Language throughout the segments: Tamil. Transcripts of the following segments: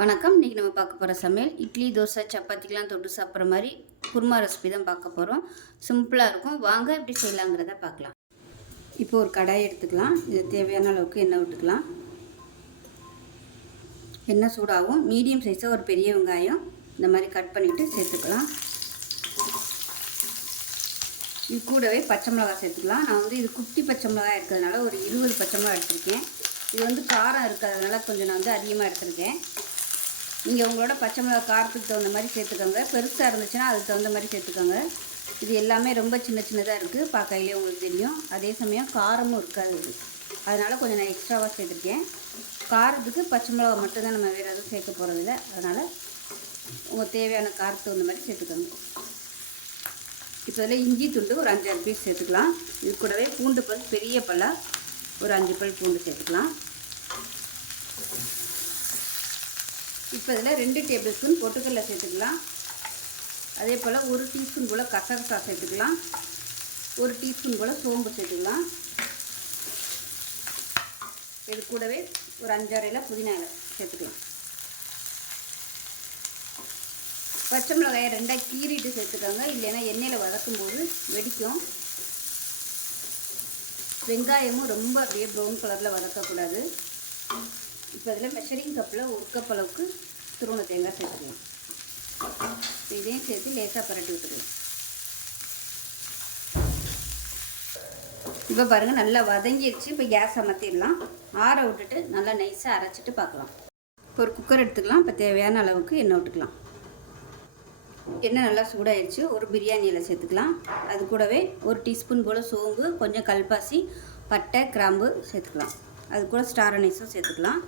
வணக்கம். இன்றைக்கி நம்ம பார்க்க போகிற சமையல் இட்லி தோசை சப்பாத்திக்கெலாம் தொட்டு சாப்பிட்ற மாதிரி குருமா ரெசிபி தான் பார்க்க போகிறோம் சிம்பிளாக இருக்கும். வாங்க எப்படி செய்யலாங்கிறத பார்க்கலாம். இப்போ ஒரு கடாய் எடுத்துக்கலாம். இது தேவையான அளவுக்கு எண்ணெய் விட்டுக்கலாம். எண்ணெய் சூடாகும். மீடியம் சைஸாக ஒரு பெரிய வெங்காயம் இந்த மாதிரி கட் பண்ணிவிட்டு சேர்த்துக்கலாம். இது கூடவே பச்சை மிளகாய் சேர்த்துக்கலாம். நான் வந்து இது குட்டி பச்சை மிளகாய் இருக்கிறதுனால ஒரு இருபது பச்சை மிளகாய் எடுத்திருக்கேன். இது வந்து காரம் இருக்கிறதுனால கொஞ்சம் நான் வந்து அதிகமாக எடுத்திருக்கேன். நீங்கள் உங்களோட பச்சை மிளகா காரத்துக்கு தகுந்த மாதிரி சேர்த்துக்கோங்க. பெருசாக இருந்துச்சுன்னா அதுக்கு தகுந்த மாதிரி சேர்த்துக்கோங்க. இது எல்லாமே ரொம்ப சின்ன சின்னதாக இருக்குது பார்க்கையிலே உங்களுக்கு தெரியும். அதே சமயம் காரமும் இருக்காது. அதனால் கொஞ்சம் நான் எக்ஸ்ட்ராவாக சேர்த்துருக்கேன். காரத்துக்கு பச்சை மிளகா மட்டும்தான் நம்ம வேறு எதுவும் சேர்க்க போகிறதில்ல அதனால் உங்கள் தேவையான காரத்துக்கு தகுந்த மாதிரி சேர்த்துக்கோங்க. இப்போ இதில் இஞ்சி துண்டு ஒரு அஞ்சாறு பீஸ் சேர்த்துக்கலாம். இது கூடவே பூண்டு பல் பெரிய பல்லாக ஒரு அஞ்சு பல் பூண்டு சேர்த்துக்கலாம். இப்போ இதில் ரெண்டு டேபிள் ஸ்பூன் பொட்டுக்கடலை சேர்த்துக்கலாம். அதே போல் ஒரு டீஸ்பூன் போல் கசகசா சேர்த்துக்கலாம். ஒரு டீஸ்பூன் போல் சோம்பு சேர்த்துக்கலாம். இது கூடவே ஒரு அஞ்சாறையில் புதினா இலை சேர்த்துக்கலாம். பச்சை மிளகாயை ரெண்டாக கீறிட்டு சேர்த்துக்கோங்க. இல்லைன்னா எண்ணெயில் வதக்கும் போது வெடிக்கும். வெங்காயமும் ரொம்ப அப்படியே ப்ரௌன் கலரில் வதக்கக்கூடாது. இப்போ அதில் மெஷரிங் கப்பில் ஒரு கப் அளவுக்கு துருவண தேங்காய் சேர்த்துக்கலாம் இதையும் சேர்த்து லேசாக பரட்டி விட்டுக்கலாம் இப்போ பாருங்கள் நல்லா வதங்கிடுச்சு இப்போ கேஸ் அமர்த்திடலாம் ஆற விட்டுட்டு நல்லா நைஸாக அரைச்சிட்டு பார்க்கலாம். இப்போ ஒரு குக்கர் எடுத்துக்கலாம். இப்போ தேவையான அளவுக்கு எண்ணெய் விட்டுக்கலாம். எண்ணெய் நல்லா சூடாயிடுச்சு ஒரு பிரியாணி இலை சேர்த்துக்கலாம். அது கூடவே ஒரு டீஸ்பூன் போல் சோம்பு கொஞ்சம் கல்பாசி பட்டை கிராம்பு சேர்த்துக்கலாம். அது கூட ஸ்டார் அனைஸும் சேர்த்துக்கலாம்.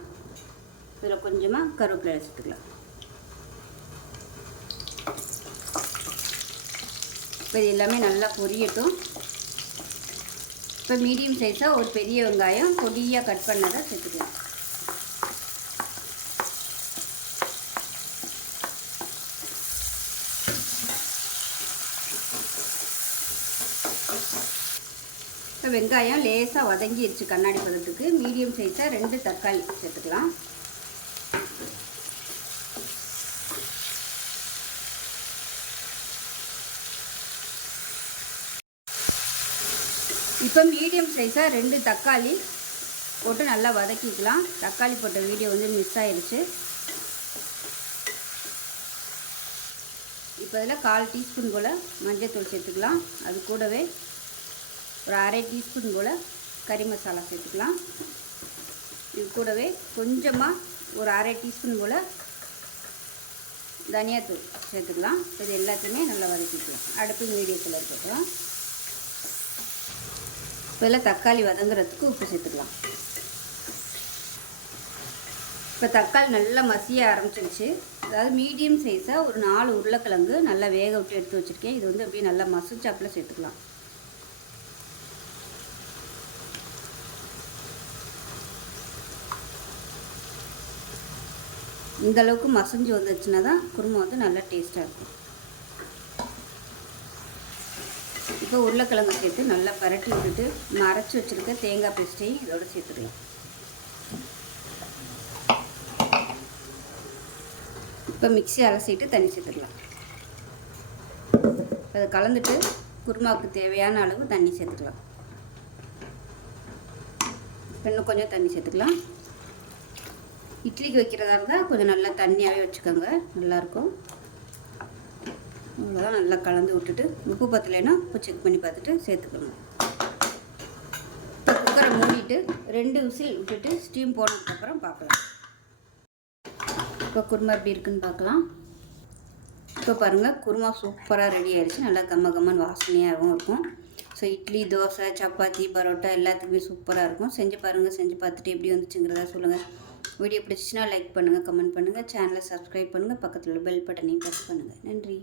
இதில் கொஞ்சமாக கருவேப்பிலை சேர்த்துக்கலாம் இப்போ இது எல்லாமே நல்லா பொரியட்டும். இப்போ மீடியம் சைஸாக ஒரு பெரிய வெங்காயம் பொடியாக கட் பண்ணதை சேர்த்துக்கலாம். இப்போ வெங்காயம் லேசாக வதங்கிடுச்சு கண்ணாடி பதத்துக்கு. மீடியம் சைஸாக ரெண்டு தக்காளி சேர்த்துக்கலாம். இப்போ மீடியம் சைஸாக ரெண்டு தக்காளி போட்டு நல்லா வதக்கிக்கலாம். தக்காளி போட்ட வீடியோ வந்து மிஸ் ஆயிடுச்சு இப்போ இதில் கால் டீஸ்பூன் போல் மஞ்சள்தூள் சேர்த்துக்கலாம். அது கூடவே ஒரு அரை டீஸ்பூன் போல் கறி மசாலா சேர்த்துக்கலாம். இது கூடவே கொஞ்சமாக ஒரு அரை டீஸ்பூன் போல் தனியாத்தூள் சேர்த்துக்கலாம். இது எல்லாத்தையுமே நல்லா வதக்கிக்கலாம். அடுப்பு மீடியத்தில் இருக்கட்டும் இப்போல்லாம் தக்காளி வதங்குறதுக்கு உப்பு சேர்த்துக்கலாம். இப்போ தக்காளி நல்லா மசிய ஆரம்பிச்சிருச்சு. அதாவது மீடியம் சைஸாக ஒரு நாலு உருளைக்கிழங்கு நல்லா வேக விட்டு எடுத்து வச்சுருக்கேன். இது வந்து அப்படியே நல்லா மசிச்சாப்பில் சேர்த்துக்கலாம். இந்தளவுக்கு மசஞ்சு வந்துச்சுன்னா தான் குருமா வந்து நல்லா டேஸ்ட்டாக இருக்கும். இப்போ உருளைக்கிழங்கு சேர்த்து நல்லா பரட்டி விட்டுட்டு மறைச்சி வச்சுருக்க தேங்காய் பேஸ்ட்டையும் இதோட சேர்த்துக்கலாம். இப்போ மிக்சி அலசிட்டு தண்ணி சேர்த்துக்கலாம். அதை கலந்துட்டு குருமாவுக்கு தேவையான அளவு தண்ணி சேர்த்துக்கலாம். இன்னும் கொஞ்சம் தண்ணி சேர்த்துக்கலாம். இட்லிக்கு வைக்கிறதா இருந்தால் கொஞ்சம் நல்லா தண்ணியாகவே வச்சுக்கோங்க. நல்லாயிருக்கும். அவ்வளோதான் நல்லா கலந்து விட்டுட்டு உப்பு பத்தலைன்னா உப்பு செக் பண்ணி பார்த்துட்டு சேர்த்துக்கணும். இப்போ குக்கரை மூடிட்டு ரெண்டு விசில் விட்டுட்டு ஸ்டீம் போனதுக்கப்புறம் பார்க்கலாம். இப்போ குருமா எப்படி இருக்குன்னு பார்க்கலாம். இப்போ பாருங்கள் குருமா சூப்பராக ரெடி ஆயிடுச்சு. நல்லா கம்ம கம்மன் வாசனையாகவும் இருக்கும். ஸோ இட்லி தோசை சப்பாத்தி பரோட்டா எல்லாத்துக்குமே சூப்பராக இருக்கும். செஞ்சு பாருங்கள் செஞ்சு பார்த்துட்டு எப்படி வந்துச்சுங்கிறத சொல்லுங்கள் வீடியோ பிடிச்சிச்சின்னா லைக் பண்ணுங்கள் கமெண்ட் பண்ணுங்கள் சேனலை சப்ஸ்கிரைப் பண்ணுங்கள் பக்கத்தில் உள்ள பெல் பட்டனையும் ப்ரெஸ் பண்ணுங்கள் நன்றி.